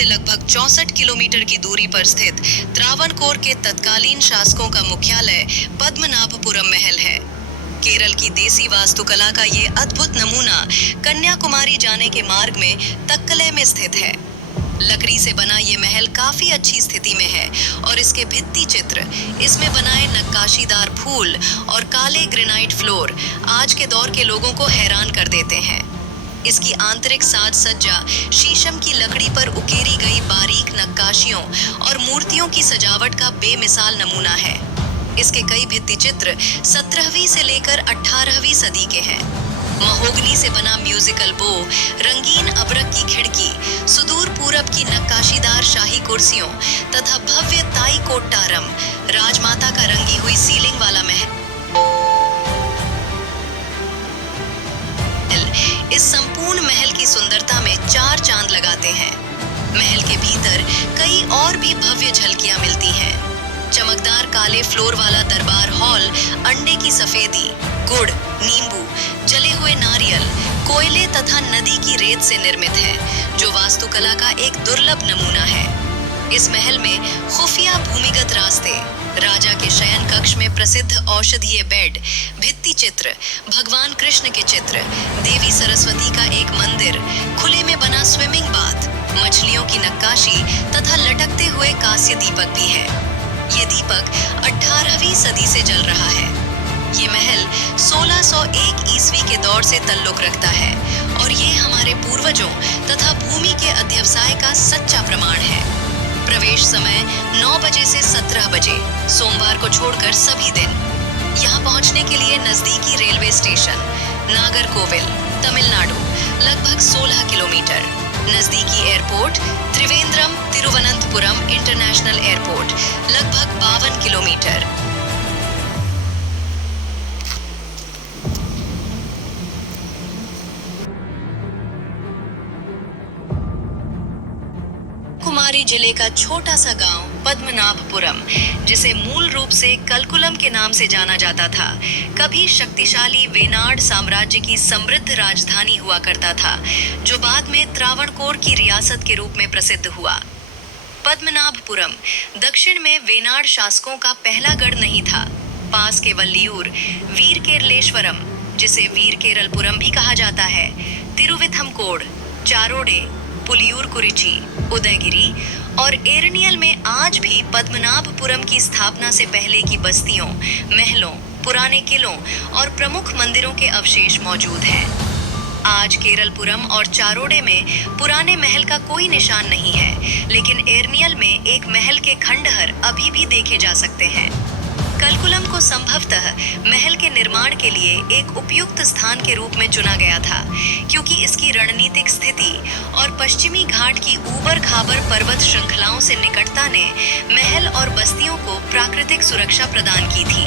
से लगभग 64 किलोमीटर की दूरी पर स्थित त्रावणकोर के तत्कालीन शासकों का मुख्यालय पद्मनाभपुरम महल है। केरल की देसी वास्तुकला का ये अद्भुत नमूना कन्याकुमारी जाने के मार्ग में तक्कले में स्थित है। लकड़ी से बना ये महल काफी अच्छी स्थिति में है और इसके भित्ति चित्र, इसमें बनाए नक्काशीदार फूल और काले ग्रेनाइट फ्लोर आज के दौर के लोगों को हैरान कर देते हैं। इसकी आंतरिक साज सज्जा शीशम की लकड़ी पर उकेरी गई बारीक नक्काशियों और मूर्तियों की सजावट का बेमिसाल नमूना है। इसके कई भित्ति चित्र 17वीं से लेकर 18वीं सदी के हैं। महोगनी से बना म्यूजिकल बो, रंगीन अबरक की खिड़की, सुदूर पूरब की नक्काशीदार शाही कुर्सियों तथा भव्य ताई कोट्टारम राजमाता का रंगी हुई सीलिंग वाला महल इस संपूर्ण महल की सुंदरता में 4 चांद लगाते हैं। महल के भीतर कई और भी भव्य झलकियां मिलती हैं। चमकदार काले फ्लोर वाला दरबार हॉल अंडे की सफेदी, गुड़, नींबू, जले हुए नारियल, कोयले तथा नदी की रेत से निर्मित है, जो वास्तुकला का एक दुर्लभ नमूना है। इस महल में खुफिया भूमिगत रास्ते, राजा के शयन कक्ष में प्रसिद्ध औषधीय बेड, भित्ति चित्र, भगवान कृष्ण के चित्र, देवी सरस्वती का एक मंदिर, खुले में बना स्विमिंग बाथ, मछलियों की नक्काशी तथा लटकते हुए कांस्य दीपक भी है। ये दीपक 18वीं सदी से जल रहा है। ये महल 1601 ईस्वी के दौर से ताल्लुक रखता है और ये हमारे पूर्वजों तथा भूमि के अध्यवसाय का सच्चा प्रमाण है। प्रवेश समय 9 बजे से 17 बजे, सोमवार को छोड़कर सभी दिन। यहाँ पहुँचने के लिए नजदीकी रेलवे स्टेशन नागरकोविल, तमिलनाडु, लगभग 16 किलोमीटर। नजदीकी airport Trivandrum Thiruvananthapuram international airport, लगभग 52 किलोमीटर। कुमारी जिले का छोटा सा गांव पद्मनाभपुरम, जिसे मूल रूप से कलकुलम के नाम से जाना जाता था, कभी शक्तिशाली वेनाड साम्राज्य की समृद्ध राजधानी हुआ करता था, जो बाद में त्रावणकोर की रियासत के रूप में प्रसिद्ध हुआ। पद्मनाभपुरम दक्षिण में वेनाड शासकों का पहला गढ़ नहीं था। पास के वल्लियूर, वीरकेरलेश्वरम, जिसे वीरकेरलपुरम भी कहा जाता है, तिरुविथमकोड, चारोडे, पुलियूर कुरिची, उदयगिरी और एरनियल में आज भी पद्मनाभपुरम की स्थापना से पहले की बस्तियों, महलों, पुराने किलों और प्रमुख मंदिरों के अवशेष मौजूद हैं। आज केरलपुरम और चारोडे में पुराने महल का कोई निशान नहीं है, लेकिन एरनियल में एक महल के खंडहर अभी भी देखे जा सकते हैं। कलकुलम को संभवतः महल के निर्माण के लिए एक उपयुक्त स्थान के रूप में चुना गया था, क्योंकि इसकी रणनीतिक स्थिति और पश्चिमी घाट की ऊबड़-खाबड़ पर्वत श्रृंखलाओं से निकटता ने महल और बस्तियों को प्राकृतिक सुरक्षा प्रदान की थी।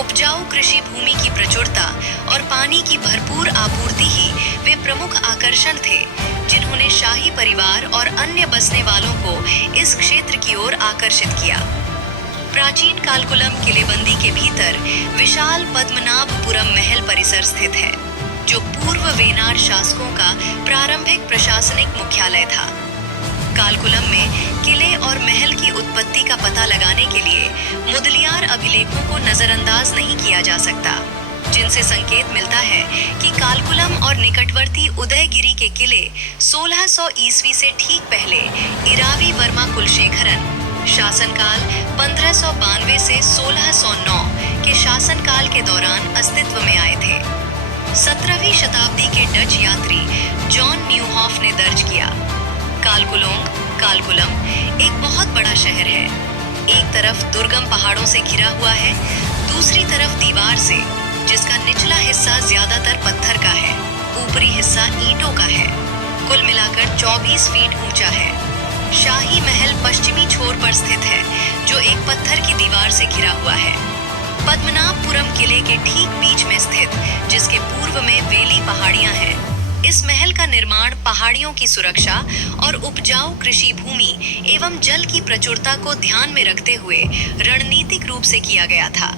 उपजाऊ कृषि भूमि की प्रचुरता और पानी की भरपूर आपूर्ति ही वे प्रमुख आकर्षण थे, जिन्होंने शाही परिवार और अन्य बसने वालों को इस क्षेत्र की ओर आकर्षित किया। प्राचीन कालकुलम किलेबंदी के भीतर विशाल पद्मनाभपुरम महल परिसर स्थित है, जो पूर्व वेनाड शासकों का प्रारंभिक प्रशासनिक मुख्यालय था। कालकुलम में किले और महल की उत्पत्ति का पता लगाने के लिए मुदलियार अभिलेखों को नजरअंदाज नहीं किया जा सकता, जिनसे संकेत मिलता है कि कालकुलम और निकटवर्ती उदयगिरी के किले 1600 ईस्वी से ठीक पहले इरावी वर्मा कुलशेखरन शासनकाल 1592 से 1609 के शासनकाल के दौरान अस्तित्व में आए थे। 17वीं शताब्दी के डच यात्री जॉन न्यूहॉफ ने दर्ज किया, कालकुलम एक बहुत बड़ा शहर है। एक तरफ दुर्गम पहाड़ों से घिरा हुआ है, दूसरी तरफ दीवार से, जिसका निचला हिस्सा ज्यादातर पत्थर का है, ऊपरी हिस्सा ईंटों का है। कुल मिलाकर 24 फीट ऊंचा है। शाही महल पश्चिमी छोर पर स्थित है, जो एक पत्थर की दीवार से घिरा हुआ है। पद्मनाभपुरम किले के ठीक बीच में स्थित, जिसके पूर्व में वेली पहाड़ियां हैं, इस महल का निर्माण पहाड़ियों की सुरक्षा और उपजाऊ कृषि भूमि एवं जल की प्रचुरता को ध्यान में रखते हुए रणनीतिक रूप से किया गया था।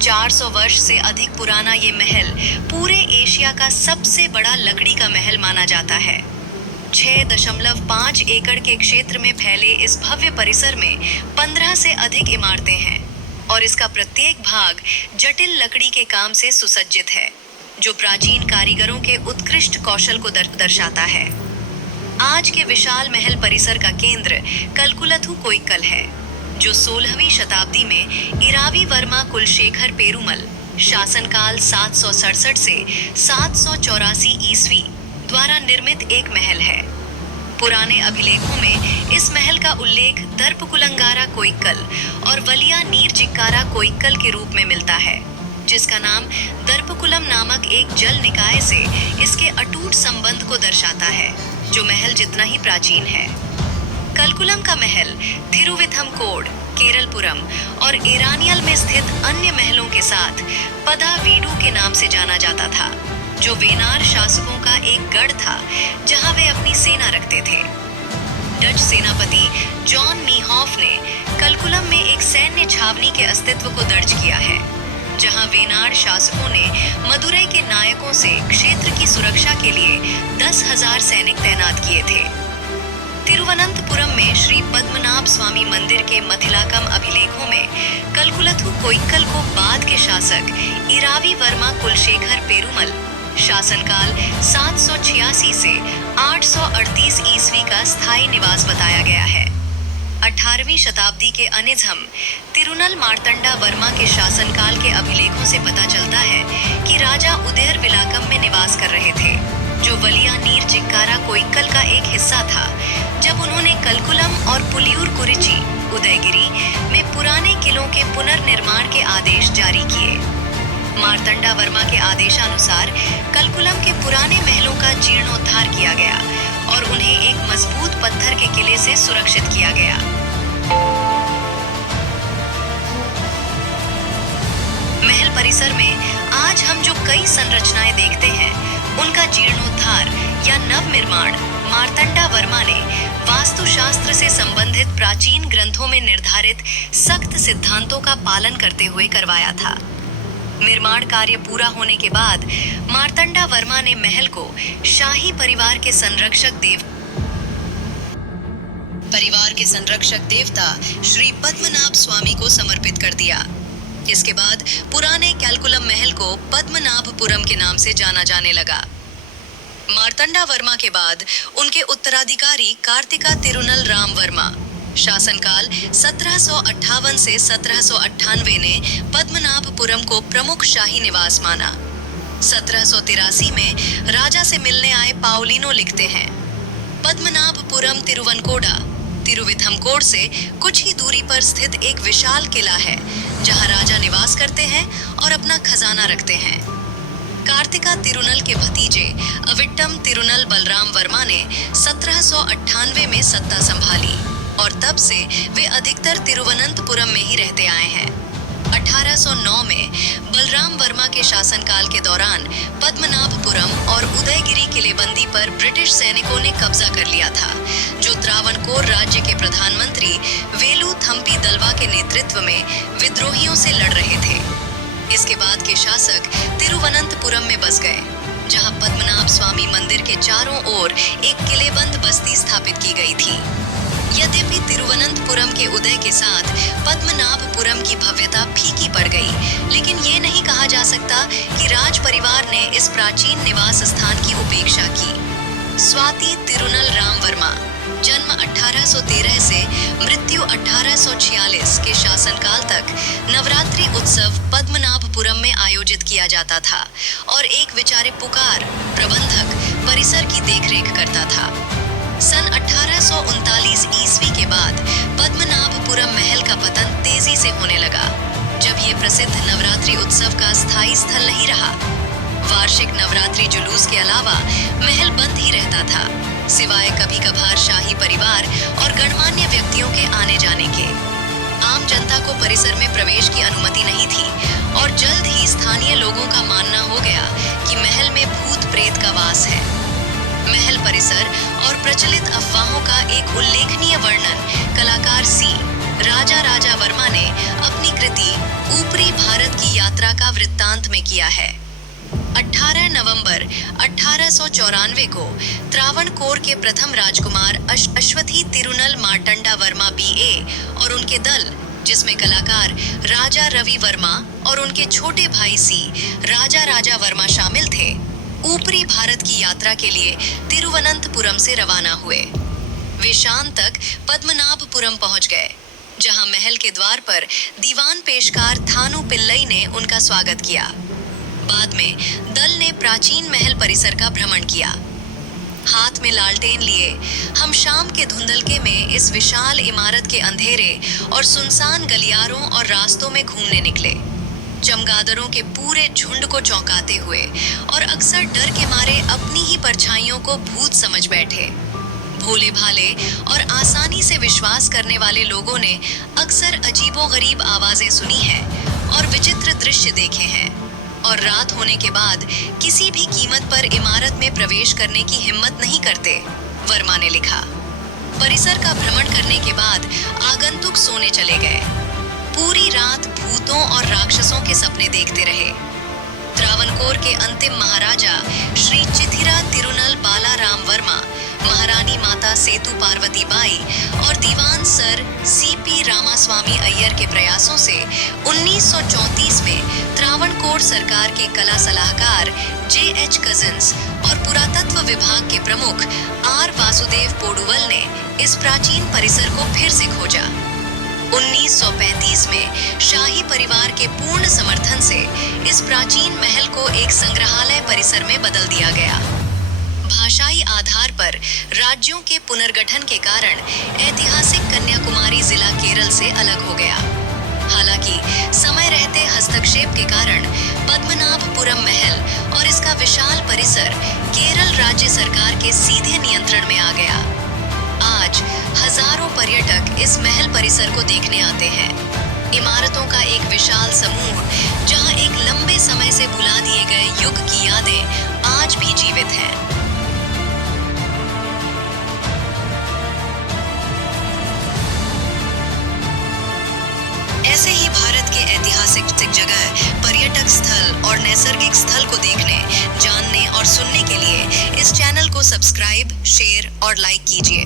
400 वर्ष से अधिक पुराना ये महल पूरे एशिया का सबसे बड़ा लकड़ी का महल माना जाता है। 6.5 एकड़ के क्षेत्र में फैले इस भव्य परिसर में 15 से अधिक इमारतें हैं और इसका प्रत्येक भाग जटिल लकड़ी के काम से सुसज्जित है, जो प्राचीन कारीगरों के उत्कृष्ट कौशल को दर्शाता है। आज के विशाल महल परिसर का केंद्र कलकुलथु कोइक्कल है, जो 16वीं शताब्दी में इरावी वर्मा कुलशेखर पेरुमल शासनकाल 767 से 784 ईस्वी द्वारा निर्मित एक महल है। पुराने अभिलेखों में इस महल का उल्लेख दर्पकुलंगारा कोइक्कल और वलिया नीर जिक्कारा कोइक्कल के रूप में मिलता है, जिसका नाम दर्पकुलम नामक एक जल निकाय से इसके अटूट संबंध को दर्शाता है, जो महल जितना ही प्राचीन है। कलकुलम का महल थिरुविथमकोड, केरलपुरम और एरानियल में स्थित अन्य महलों के साथ पदावीडू के नाम से जाना जाता था, जो वेनार शासकों का एक गढ़ था जहां वे अपनी सेना रखते थे। डच सेनापति जॉन नीहॉफ ने कलकुलम में एक सैन्य छावनी के अस्तित्व को दर्ज किया है, जहां वेनार शासकों ने मदुरई के नायकों से क्षेत्र की सुरक्षा के लिए 10,000 सैनिक तैनात किए थे। तिरुवनंतपुरम में श्री पद्मनाभ स्वामी मंदिर के मथिलाकम अभिलेखों में कलकुलथु कोइक्कल को बाद के शासक इरावी वर्मा कुलशेखर पेरुमल शासनकाल 786 से 838 ईस्वी का स्थायी निवास बताया गया है। 18वीं शताब्दी के अनिझम तिरुनल मार्तंडा वर्मा के शासनकाल के अभिलेखों से पता चलता है कि राजा उदयर विलाकम में निवास कर रहे थे, जो वलिया नीर जिक्कारा कोइक्कल का एक हिस्सा था, जब उन्होंने कलकुलम और पुलियूर कुरिची, उदयगिरी में पुराने किलों के पुनर्निर्माण के आदेश जारी किए। मार्तंडा वर्मा के आदेशानुसार कलकुलम के पुराने महलों का जीर्णोद्धार किया गया और उन्हें एक मजबूत पत्थर के किले से सुरक्षित किया गया। महल परिसर में आज हम जो कई संरचनाएं देखते हैं, उनका जीर्णोद्धार या नवनिर्माण मार्तंडा वर्मा ने वास्तुशास्त्र से संबंधित प्राचीन ग्रंथों में निर्धारित सख्त सिद्धांतों का पालन करते हुए करवाया था। निर्माण कार्य पूरा होने के बाद मार्तंडा वर्मा ने महल को शाही परिवार के संरक्षक देवता श्री पद्मनाभ स्वामी को समर्पित कर दिया। इसके बाद पुराने कैलकुलम महल को पद्मनाभपुरम के नाम से जाना जाने लगा। मार्तंडा वर्मा के बाद उनके उत्तराधिकारी कार्तिका तिरुनल राम वर्मा शासनकाल 1758 से 1798 ने पद्मनाभपुरम को प्रमुख शाही निवास माना। 1783 में राजा से मिलने आए पाउलिनो लिखते हैं, पद्मनाभपुरम तिरुवनकोडा तिरुविथमकोड से कुछ ही दूरी पर स्थित एक विशाल किला है, जहां राजा निवास करते हैं और अपना खजाना रखते हैं। कार्तिका तिरुनल के भतीजे अविट्टम तिरुनल बलराम वर्मा ने 1798 में सत्ता संभाली और तब से वे अधिकतर तिरुवनंतपुरम में ही रहते आए हैं। 1809 में बलराम वर्मा के शासनकाल के दौरान पद्मनाभपुरम और उदयगिरी किलेबंदी पर ब्रिटिश सैनिकों ने कब्जा कर लिया था, जो त्रावणकोर राज्य के प्रधानमंत्री वेलु थम्पी दलवा के नेतृत्व में विद्रोहियों से लड़ रहे थे। इसके बाद के शासक तिरुवनंतपुरम में बस गए, जहां पद्मनाभ स्वामी मंदिर के चारों ओर एक किलेबंद बस्ती स्थापित की गई थी। यद्यपि तिरुवनंतपुरम के उदय के साथ पद्मनाभपुरम की भव्यता फीकी पड़ गई, लेकिन ये नहीं कहा जा सकता कि राज परिवार ने इस प्राचीन निवास स्थान की उपेक्षा की। स्वाति तिरुनल राम वर्मा जन्म 1813 से मृत्यु 1846 के शासनकाल तक नवरात्रि उत्सव पद्मनाभपुरम में आयोजित किया जाता था और एक विचारे पुकार प्रबंधक परिसर की देखरेख करता था। सन 1839 ईस्वी के बाद पद्मनाभपुरम महल का पतन तेजी से होने लगा, जब ये प्रसिद्ध नवरात्रि उत्सव का स्थायी स्थल नहीं रहा। वार्षिक नवरात्रि जुलूस के अलावा महल बंद ही रहता था, सिवाय कभी कभार शाही परिवार और गणमान्य व्यक्तियों के आने जाने के। आम जनता को परिसर में प्रवेश की अनुमति नहीं थी और जल्द ही स्थानीय लोगों का मानना हो गया कि महल में भूत प्रेत का वास है। महल परिसर और प्रचलित अफवाहों का एक उल्लेखनीय वर्णन कलाकार सी राजा वर्मा ने अपनी कृति ऊपरी भारत की यात्रा का वृत्तांत में किया है। 18 नवंबर 1894 को त्रावणकोर के प्रथम राजकुमार अश्वथी तिरुनल मार्तंडा वर्मा बीए और उनके दल, जिसमें कलाकार राजा रवि वर्मा और उनके छोटे भाई सी राजा राजा वर्मा शामिल थे, ऊपरी भारत की यात्रा के लिए तिरुवनंतपुरम से रवाना हुए। वे शाम तक पद्मनाभपुरम पहुंच गए, जहां महल के द्वार पर दीवान पेशकार थानु पिल्लई ने उनका स्वागत किया। बाद में दल ने प्राचीन महल परिसर का भ्रमण किया। हाथ में लालटेन लिए हम शाम के धुंधलके में इस विशाल इमारत के अंधेरे और सुनसान गलियारों और रास्तों में घूमने निकले, चमगादड़ों के पूरे झुंड को चौंकाते हुए और अक्सर डर के मारे अपनी ही परछाइयों को भूत समझ बैठे। भोले भाले और आसानी से विश्वास करने वाले लोगों ने अक्सर अजीबोगरीब आवाजें सुनी हैं और विचित्र दृश्य देखे हैं, और रात होने के बाद किसी भी कीमत पर इमारत में प्रवेश करने की हिम्मत नहीं करते, वर्मा ने लिखा। परिसर का भ्रमण करने के बाद आगंतुक सोने चले गए। पूरी रात भूतों और राक्षसों के सपने देखते रहे। त्रावणकोर के अंतिम महाराजा श्री चिथिरा तिरुनल बालाराम वर्मा, महारानी माता सेतु पार्वती बाई और दीवान सर सीपी रामास्वामी अय्यर के प्रयासों से 1934 में त्रावणकोर सरकार के कला सलाहकार JH कजिन्स और पुरातत्व विभाग के प्रमुख R वासुदेव पोडुवल ने इस प्राचीन परिसर को फिर से खोजा। 1935 में शाही परिवार के पूर्ण समर्थन से इस प्राचीन महल को एक संग्रहालय परिसर में बदल दिया गया। भाषाई आधार पर राज्यों के पुनर्गठन के कारण ऐतिहासिक कन्याकुमारी जिला केरल से अलग हो गया। हालांकि समय रहते हस्तक्षेप के कारण पद्मनाभपुरम महल और इसका विशाल परिसर केरल राज्य सरकार के सीधे नियंत्रण में आ गया। आज हजारों पर्यटक इस महल परिसर को देखने आते हैं। इमारतों का एक विशाल समूह, जहां एक लंबे समय से भुला दिए गए युग की यादें आज भी जीवित हैं। ऐसे ही भारत के ऐतिहासिक जगह, पर्यटक स्थल और नैसर्गिक स्थल को देखने, जानने और सुनने के लिए इस चैनल को सब्सक्राइब, शेयर और लाइक कीजिए।